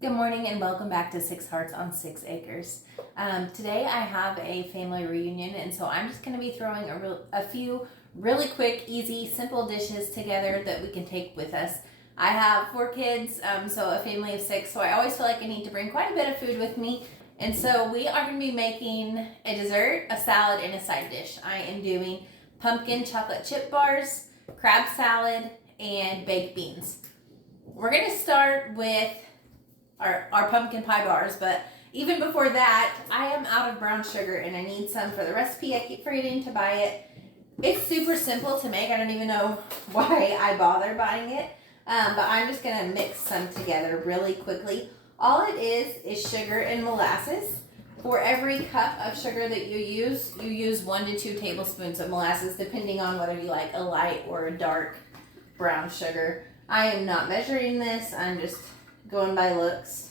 Good morning and welcome back to Six Hearts on Six Acres. Today I have a family reunion, and so I'm just going to be throwing a few really quick, easy, simple dishes together that we can take with us. I have 4 kids, so a family of 6, so I always feel like I need to bring quite a bit of food with me. And so we are going to be making a dessert, a salad, and a side dish. I am doing pumpkin chocolate chip bars, crab salad, and baked beans. We're going to start with our pumpkin pie bars, but even before that, I am out of brown sugar and I need some for the recipe. I keep forgetting to buy it. It's super simple to make. I don't even know why I bother buying it, but I'm just going to mix some together really quickly. All it is sugar and molasses. For every cup of sugar that you use 1 to 2 tablespoons of molasses, depending on whether you like a light or a dark brown sugar. I am not measuring this. I'm just going by looks.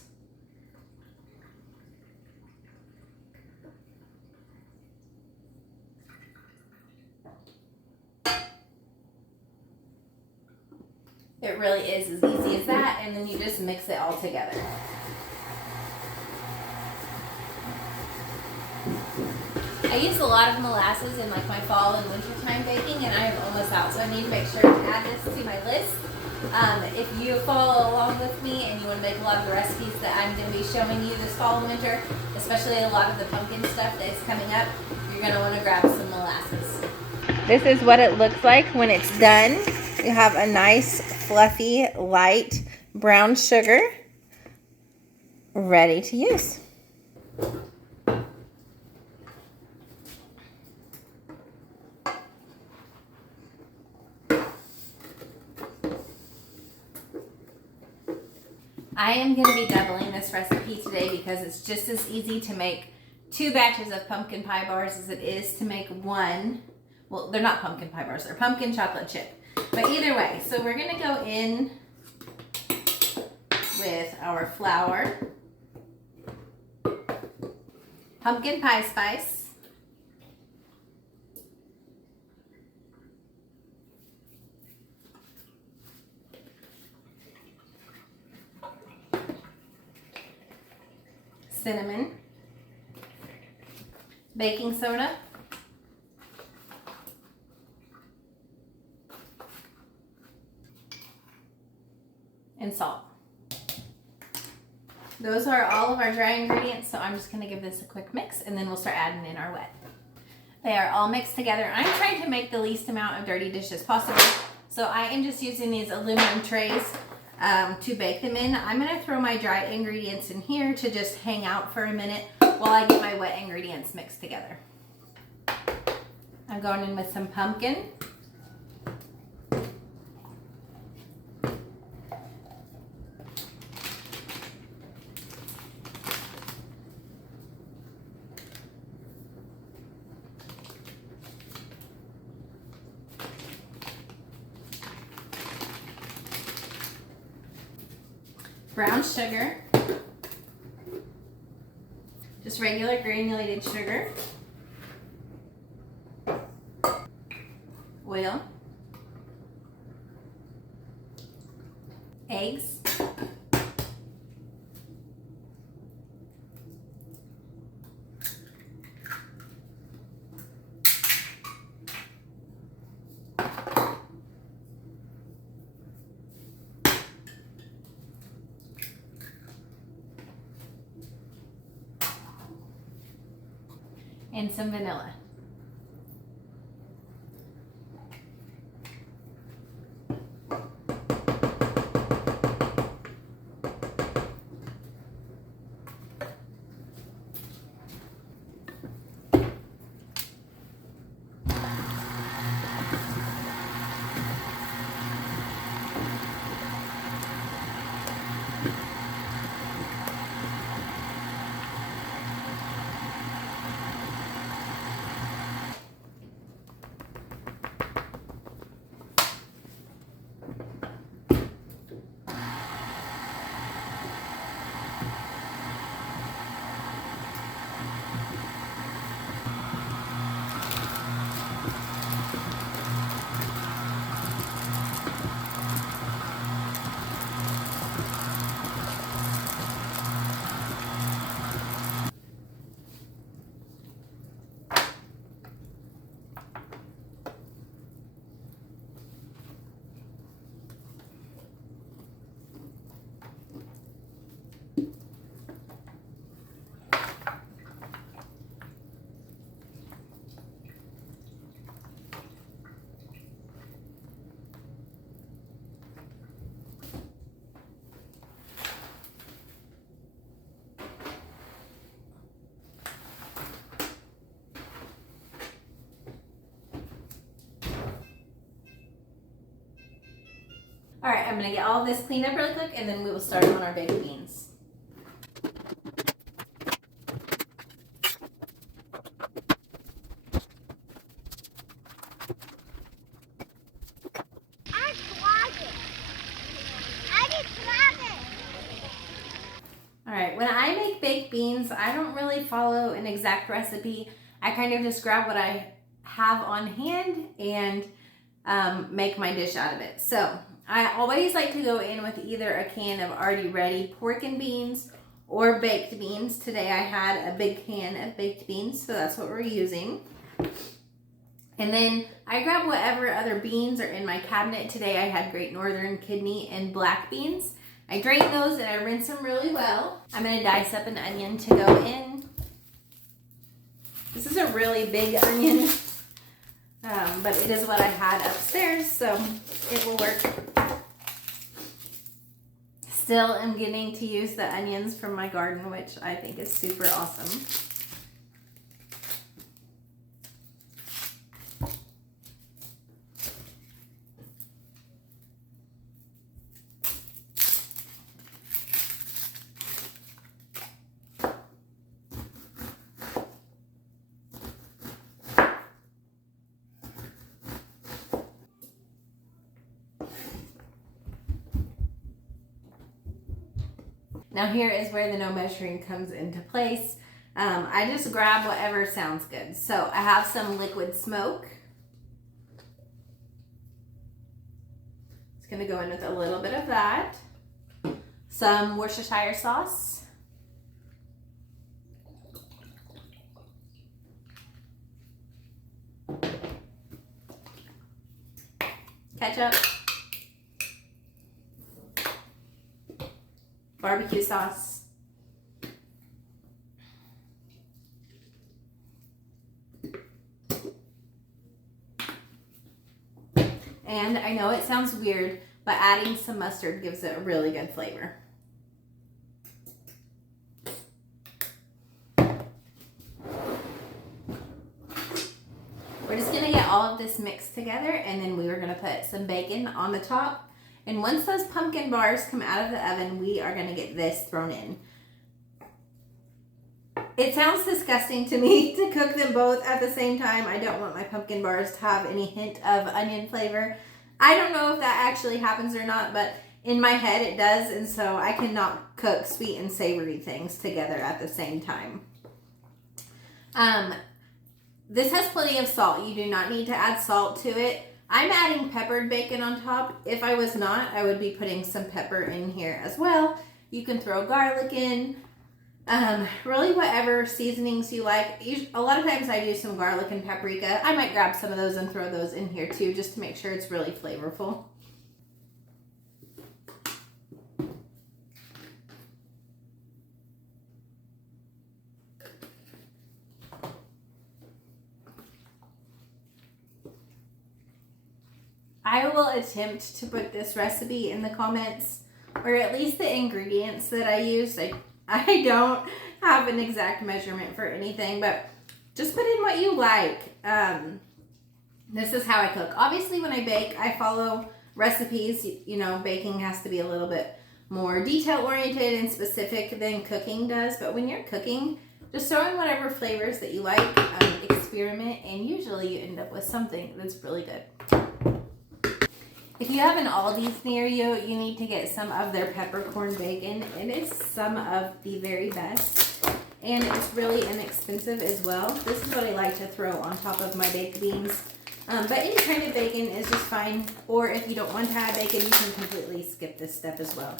It really is as easy as that, and then you just mix it all together. I use a lot of molasses in like my fall and winter time baking, and I am almost out, so I need to make sure to add this to my list. If you follow along with me and you want to make a lot of the recipes that I'm going to be showing you this fall and winter, especially a lot of the pumpkin stuff that is coming up, you're going to want to grab some molasses. This is what it looks like when it's done. You have a nice, fluffy, light brown sugar ready to use. I am going to be doubling this recipe today because it's just as easy to make 2 batches of pumpkin pie bars as it is to make 1. Well, they're not pumpkin pie bars, they're pumpkin chocolate chip. But either way, so we're going to go in with our flour, pumpkin pie spice, cinnamon, baking soda, and salt. Those are all of our dry ingredients, so I'm just going to give this a quick mix and then we'll start adding in our wet. They are all mixed together. I'm trying to make the least amount of dirty dishes possible, so I am just using these aluminum trays to bake them in. I'm going to throw my dry ingredients in here to just hang out for a minute while I get my wet ingredients mixed together. I'm going in with some pumpkin, brown sugar, just regular granulated sugar, oil, eggs, and some vanilla. All right, I'm gonna get all of this cleaned up really quick and then we will start on our baked beans. All right, when I make baked beans, I don't really follow an exact recipe. I kind of just grab what I have on hand and make my dish out of it. So I always like to go in with either a can of already ready pork and beans or baked beans. Today I had a big can of baked beans, so that's what we're using. And then I grab whatever other beans are in my cabinet. Today I had Great Northern, kidney, and black beans. I drain those and I rinse them really well. I'm gonna dice up an onion to go in. This is a really big onion, but it is what I had upstairs, so it will work. Still am getting to use the onions from my garden, which I think is super awesome. Now here is where the no measuring comes into place. I just grab whatever sounds good. So I have some liquid smoke. It's gonna go in with a little bit of that. Some Worcestershire sauce. Ketchup. Barbecue sauce, and I know it sounds weird, but adding some mustard gives it a really good flavor. We're just gonna get all of this mixed together, and then we are gonna put some bacon on the top. And once those pumpkin bars come out of the oven, we are gonna get this thrown in. It sounds disgusting to me to cook them both at the same time. I don't want my pumpkin bars to have any hint of onion flavor. I don't know if that actually happens or not, but in my head it does, and so I cannot cook sweet and savory things together at the same time. This has plenty of salt. You do not need to add salt to it. I'm adding peppered bacon on top. If I was not, I would be putting some pepper in here as well. You can throw garlic in, really whatever seasonings you like. A lot of times I do some garlic and paprika. I might grab some of those and throw those in here too, just to make sure it's really flavorful. I will attempt to put this recipe in the comments, or at least the ingredients that I used. I don't have an exact measurement for anything, but just put in what you like. This is how I cook. Obviously, when I bake, I follow recipes. You know, baking has to be a little bit more detail-oriented and specific than cooking does, but when you're cooking, just throw in whatever flavors that you like, experiment, and usually you end up with something that's really good. If you have an Aldi's near you, you need to get some of their peppercorn bacon. It is some of the very best, and it's really inexpensive as well. This is what I like to throw on top of my baked beans. But any kind of bacon is just fine, or if you don't want to add bacon, you can completely skip this step as well.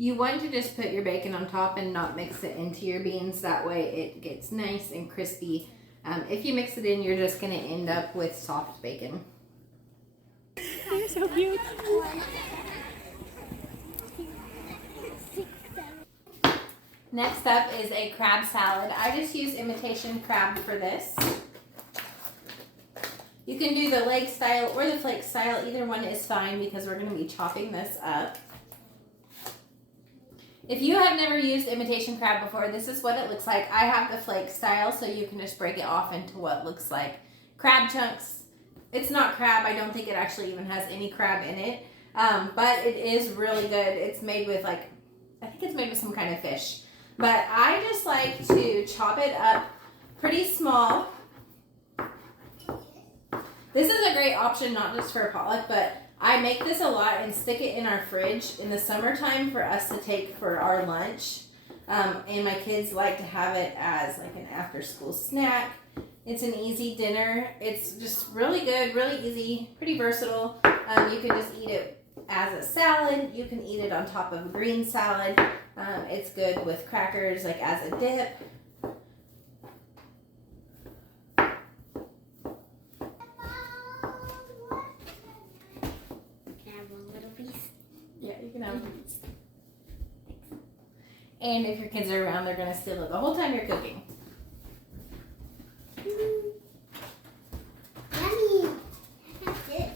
You want to just put your bacon on top and not mix it into your beans. That way it gets nice and crispy. If you mix it in, you're just going to end up with soft bacon. You're so cute. Next up is a crab salad. I just use imitation crab for this. You can do the leg style or the flake style. Either one is fine because we're going to be chopping this up. If you have never used imitation crab before, this is what it looks like. I have the flake style, so you can just break it off into what looks like crab chunks. It's not crab. I don't think it actually even has any crab in it, but it is really good. It's made with I think it's made with some kind of fish. But I just like to chop it up pretty small. This is a great option, not just for potluck, but I make this a lot and stick it in our fridge in the summertime for us to take for our lunch. And my kids like to have it as like an after school snack. It's an easy dinner. It's just really good, really easy, pretty versatile. You can just eat it as a salad. You can eat it on top of a green salad. It's good with crackers, like as a dip. Yeah, you can have a piece. And if your kids are around, they're going to steal it the whole time you're cooking. Yummy. That's it.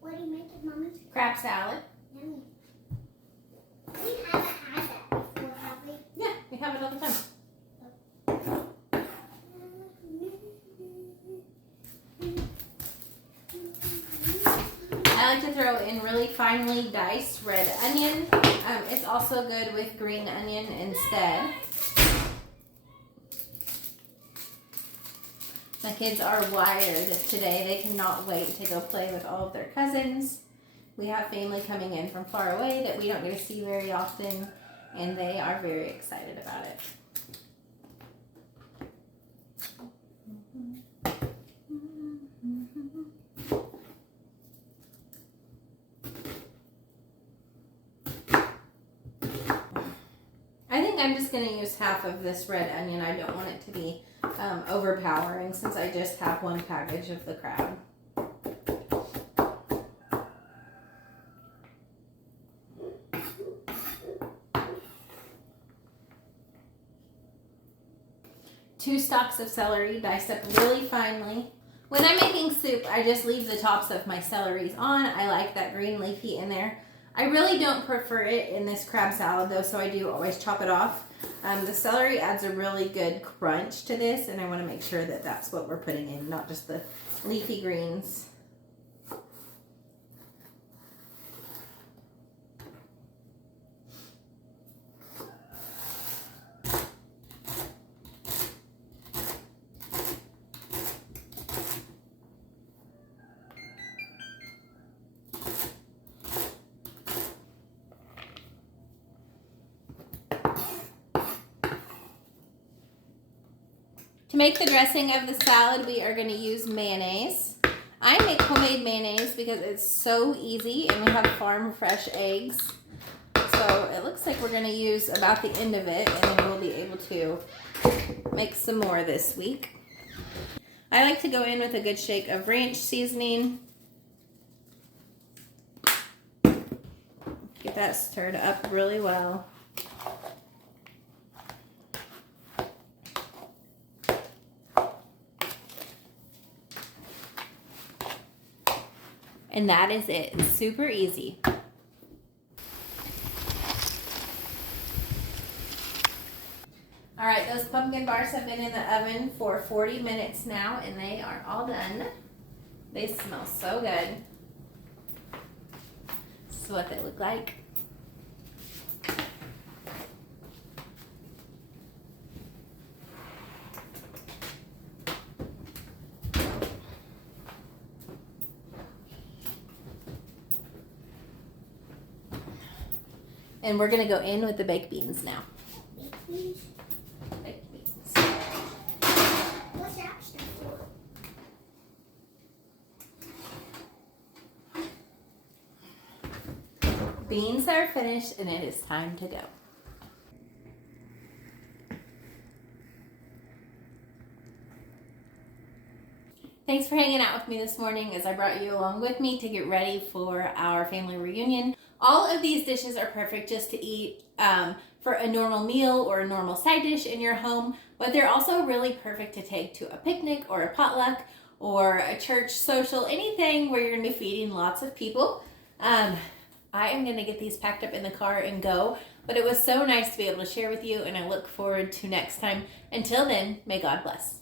What do you make it, Mommy? Crab salad. Yummy. We haven't had that before, have we? Yeah, we have it all the time. I like to throw in really finely diced red onion. It's also good with green onion instead. My kids are wired today. They cannot wait to go play with all of their cousins. We have family coming in from far away that we don't get to see very often, and they are very excited about it. I think I'm just going to use half of this red onion. I don't want it to be overpowering since I just have one package of the crab. Two stalks of celery diced up really finely. When I'm making soup, I just leave the tops of my celeries on. I like that green leafy in there. I really don't prefer it in this crab salad though, so I do always chop it off. The celery adds a really good crunch to this, and I want to make sure that that's what we're putting in, not just the leafy greens. To make the dressing of the salad, we are going to use mayonnaise. I make homemade mayonnaise because it's so easy, and we have farm fresh eggs. So it looks like we're going to use about the end of it, and then we'll be able to make some more this week. I like to go in with a good shake of ranch seasoning. Get that stirred up really well. And that is it. It's super easy. All right, those pumpkin bars have been in the oven for 40 minutes now, and they are all done. They smell so good. This is what they look like. And we're gonna go in with the baked beans now. Baked beans? Baked beans. What's that stuff for? Beans are finished, and it is time to go. Thanks for hanging out with me this morning as I brought you along with me to get ready for our family reunion. All of these dishes are perfect just to eat for a normal meal or a normal side dish in your home, but they're also really perfect to take to a picnic or a potluck or a church social, anything where you're going to be feeding lots of people. I am going to get these packed up in the car and go, but it was so nice to be able to share with you, and I look forward to next time. Until then, may God bless.